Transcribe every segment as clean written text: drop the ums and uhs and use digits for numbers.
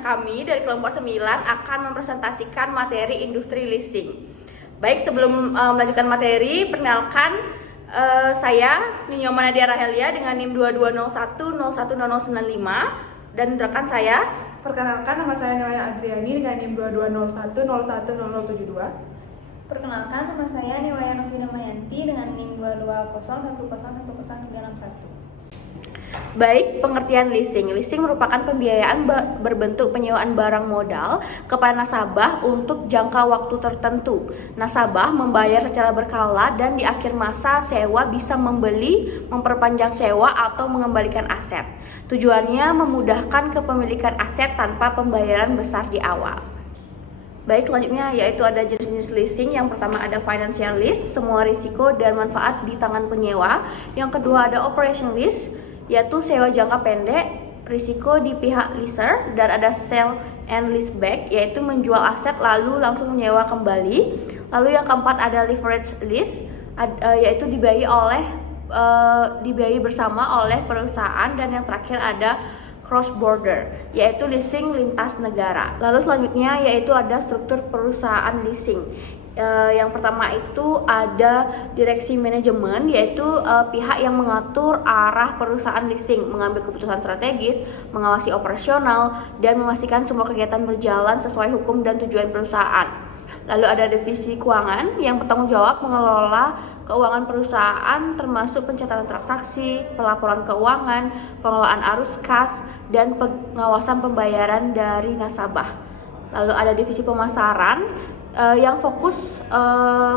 kami dari kelompok 9 akan mempresentasikan materi industri leasing. Baik, sebelum melanjutkan materi, perkenalkan saya Ninyoman Nadia Rahelia dengan NIM 2201010095 dan rekan saya. Perkenalkan, nama saya Naya Adriani dengan NIM 2201010072. Perkenalkan, nama saya Newaya Novina Mayanti dengan NIM 220110101061. Baik, pengertian leasing. Leasing merupakan pembiayaan berbentuk penyewaan barang modal kepada nasabah untuk jangka waktu tertentu. Nasabah membayar secara berkala dan di akhir masa sewa bisa membeli, memperpanjang sewa atau mengembalikan aset. Tujuannya memudahkan kepemilikan aset tanpa pembayaran besar di awal. Baik, selanjutnya yaitu ada jenis-jenis leasing. Yang pertama ada financial lease, semua risiko dan manfaat di tangan penyewa. Yang kedua ada operation lease, yaitu sewa jangka pendek, risiko di pihak leaser. Dan ada sell and lease back, yaitu menjual aset lalu langsung menyewa kembali. Lalu yang keempat ada leverage lease, yaitu dibiayai bersama oleh perusahaan. Dan yang terakhir ada cross border, yaitu leasing lintas negara. Lalu selanjutnya yaitu ada struktur perusahaan leasing. Yang pertama itu ada direksi manajemen, yaitu pihak yang mengatur arah perusahaan leasing, mengambil keputusan strategis, mengawasi operasional, dan memastikan semua kegiatan berjalan sesuai hukum dan tujuan perusahaan. Lalu ada divisi keuangan yang bertanggung jawab mengelola keuangan perusahaan, termasuk pencatatan transaksi, pelaporan keuangan, pengelolaan arus kas, dan pengawasan pembayaran dari nasabah. Lalu ada divisi pemasaran yang fokus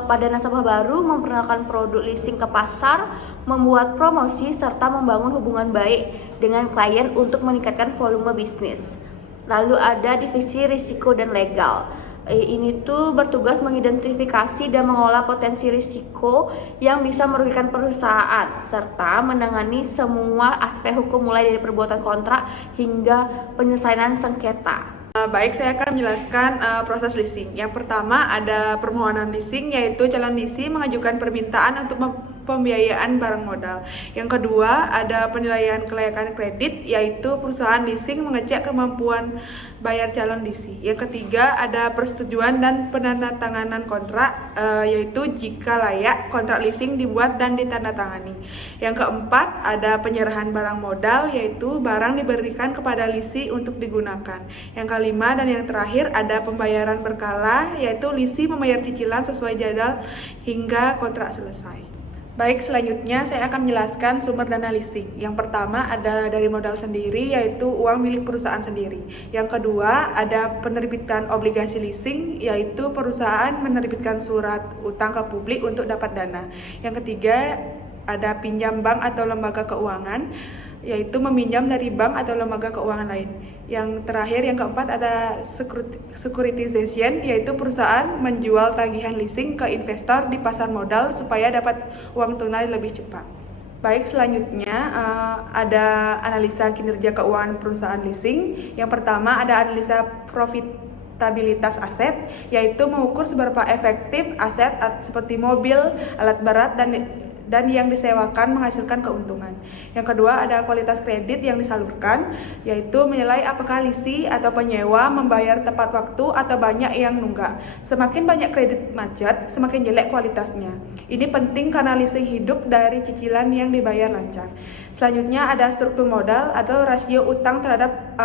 pada nasabah baru, memperkenalkan produk leasing ke pasar, membuat promosi, serta membangun hubungan baik dengan klien untuk meningkatkan volume bisnis. Lalu ada divisi risiko dan legal. Ini tuh bertugas mengidentifikasi dan mengolah potensi risiko yang bisa merugikan perusahaan, serta menangani semua aspek hukum mulai dari perbuatan kontrak hingga penyelesaian sengketa. Baik, saya akan menjelaskan proses leasing. Yang pertama ada permohonan leasing, yaitu calon leasing mengajukan permintaan untuk pembiayaan barang modal. Yang kedua ada penilaian kelayakan kredit, yaitu perusahaan leasing mengecek kemampuan bayar calon leasing. Yang ketiga ada persetujuan dan penandatanganan kontrak, yaitu jika layak kontrak leasing dibuat dan ditandatangani. Yang keempat ada penyerahan barang modal, yaitu barang diberikan kepada leasing untuk digunakan. Yang kelima dan yang terakhir ada pembayaran berkala, yaitu leasing membayar cicilan sesuai jadwal hingga kontrak selesai. Baik, selanjutnya saya akan menjelaskan sumber dana leasing. Yang pertama ada dari modal sendiri, yaitu uang milik perusahaan sendiri. Yang kedua ada penerbitan obligasi leasing, yaitu perusahaan menerbitkan surat utang ke publik untuk dapat dana. Yang ketiga ada pinjam bank atau lembaga keuangan, yaitu meminjam dari bank atau lembaga keuangan lain. Yang terakhir, yang keempat ada securitization, yaitu perusahaan menjual tagihan leasing ke investor di pasar modal supaya dapat uang tunai lebih cepat. Baik, selanjutnya ada analisa kinerja keuangan perusahaan leasing. Yang pertama ada analisa profitabilitas aset, yaitu mengukur seberapa efektif aset seperti mobil, alat berat, dan yang disewakan menghasilkan keuntungan. Yang kedua ada kualitas kredit yang disalurkan, yaitu menilai apakah leasing atau penyewa membayar tepat waktu atau banyak yang nunggak. Semakin banyak kredit macet, semakin jelek kualitasnya. Ini penting karena leasing hidup dari cicilan yang dibayar lancar. Selanjutnya ada struktur modal atau rasio utang terhadap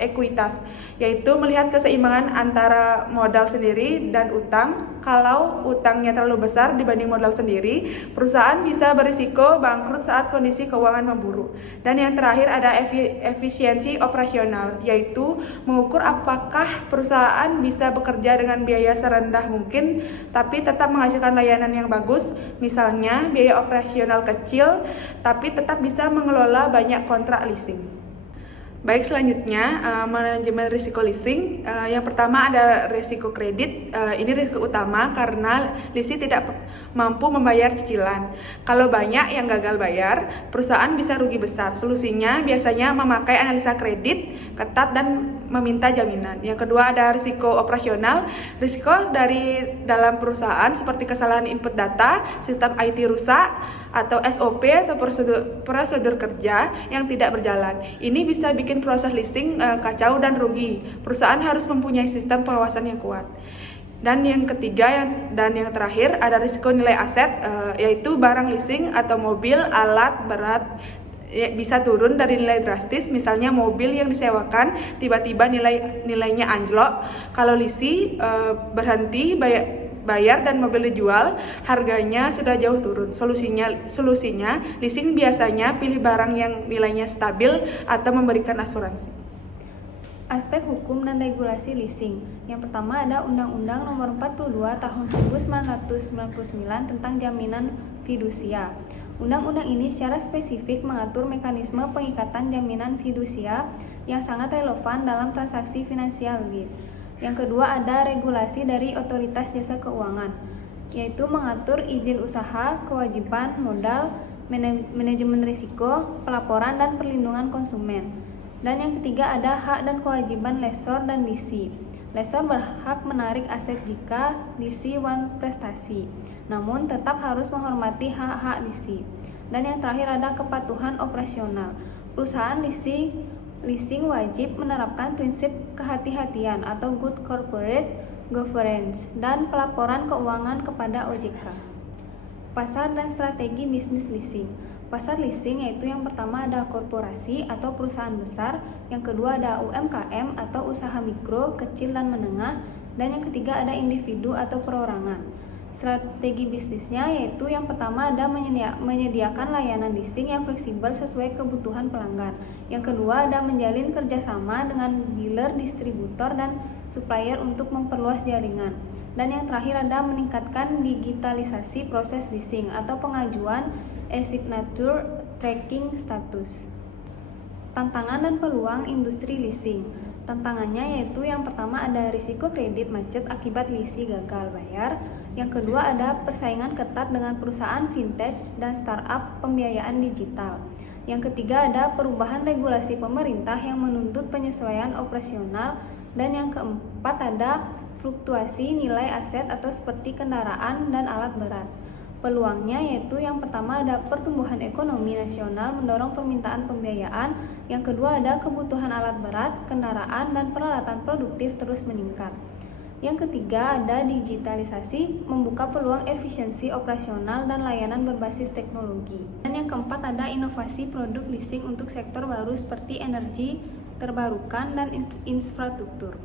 ekuitas, yaitu melihat keseimbangan antara modal sendiri dan utang. Kalau utangnya terlalu besar dibanding modal sendiri, perusahaan bisa berisiko bangkrut saat kondisi keuangan memburuk. Dan yang terakhir ada efisiensi operasional, yaitu mengukur apakah perusahaan bisa bekerja dengan biaya serendah mungkin tapi tetap menghasilkan layanan yang bagus. Misalnya biaya operasional kecil tapi tetap bisa mengelola banyak kontrak leasing. Baik, selanjutnya manajemen risiko leasing. Yang pertama ada risiko kredit. Ini risiko utama karena leasing tidak mampu membayar cicilan. Kalau banyak yang gagal bayar, perusahaan bisa rugi besar. Solusinya biasanya memakai analisa kredit ketat dan meminta jaminan. Yang kedua ada risiko operasional. Risiko dari dalam perusahaan seperti kesalahan input data, sistem IT rusak, atau SOP atau prosedur kerja yang tidak berjalan. Ini bisa bikin proses leasing kacau dan rugi. Perusahaan harus mempunyai sistem pengawasan yang kuat. Dan yang ketiga dan yang terakhir ada risiko nilai aset, yaitu barang leasing atau mobil, alat berat bisa turun dari nilai drastis. Misalnya mobil yang disewakan tiba-tiba nilainya anjlok. Kalau leasing berhenti bayar dan mobil dijual, harganya sudah jauh turun. Solusinya leasing biasanya pilih barang yang nilainya stabil atau memberikan asuransi. Aspek hukum dan regulasi leasing. Yang pertama ada Undang-Undang Nomor 42 Tahun 1999 tentang Jaminan Fidusia. Undang-undang ini secara spesifik mengatur mekanisme pengikatan jaminan fidusia yang sangat relevan dalam transaksi finansial lease. Yang kedua ada regulasi dari Otoritas Jasa Keuangan, yaitu mengatur izin usaha, kewajiban modal, manajemen risiko, pelaporan dan perlindungan konsumen. Dan yang ketiga ada hak dan kewajiban lessor dan lessee. Lessor berhak menarik aset jika lessee prestasi, namun tetap harus menghormati hak-hak lessee. Dan yang terakhir ada kepatuhan operasional. Perusahaan leasing wajib menerapkan prinsip kehati-hatian atau good corporate governance dan pelaporan keuangan kepada OJK. Pasar dan strategi bisnis leasing. Pasar leasing yaitu yang pertama ada korporasi atau perusahaan besar, yang kedua ada UMKM atau usaha mikro, kecil dan menengah, dan yang ketiga ada individu atau perorangan. Strategi bisnisnya yaitu yang pertama ada menyediakan layanan leasing yang fleksibel sesuai kebutuhan pelanggan. Yang kedua ada menjalin kerjasama dengan dealer, distributor, dan supplier untuk memperluas jaringan. Dan yang terakhir ada meningkatkan digitalisasi proses leasing atau pengajuan e-signature tracking status. Tantangan dan peluang industri leasing. Tantangannya yaitu yang pertama ada risiko kredit macet akibat leasing gagal bayar. Yang kedua ada persaingan ketat dengan perusahaan vintage dan startup pembiayaan digital. Yang ketiga ada perubahan regulasi pemerintah yang menuntut penyesuaian operasional. Dan yang keempat ada fluktuasi nilai aset atau seperti kendaraan dan alat berat. Peluangnya yaitu yang pertama ada pertumbuhan ekonomi nasional mendorong permintaan pembiayaan, yang kedua ada kebutuhan alat berat, kendaraan, dan peralatan produktif terus meningkat. Yang ketiga ada digitalisasi membuka peluang efisiensi operasional dan layanan berbasis teknologi. Dan yang keempat ada inovasi produk leasing untuk sektor baru seperti energi terbarukan dan infrastruktur.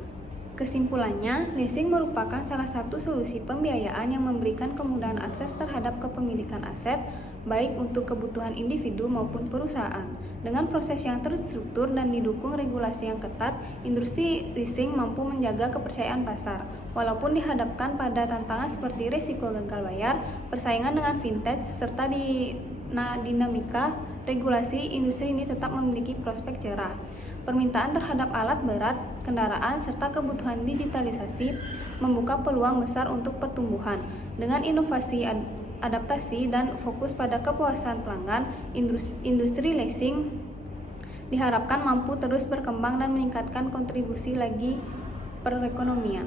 Kesimpulannya, leasing merupakan salah satu solusi pembiayaan yang memberikan kemudahan akses terhadap kepemilikan aset, baik untuk kebutuhan individu maupun perusahaan. Dengan proses yang terstruktur dan didukung regulasi yang ketat, industri leasing mampu menjaga kepercayaan pasar. Walaupun dihadapkan pada tantangan seperti risiko gagal bayar, persaingan dengan vintage, serta dinamika regulasi, industri ini tetap memiliki prospek cerah. Permintaan terhadap alat berat, kendaraan, serta kebutuhan digitalisasi membuka peluang besar untuk pertumbuhan. Dengan inovasi, adaptasi, dan fokus pada kepuasan pelanggan, industri leasing diharapkan mampu terus berkembang dan meningkatkan kontribusi lagi perekonomian.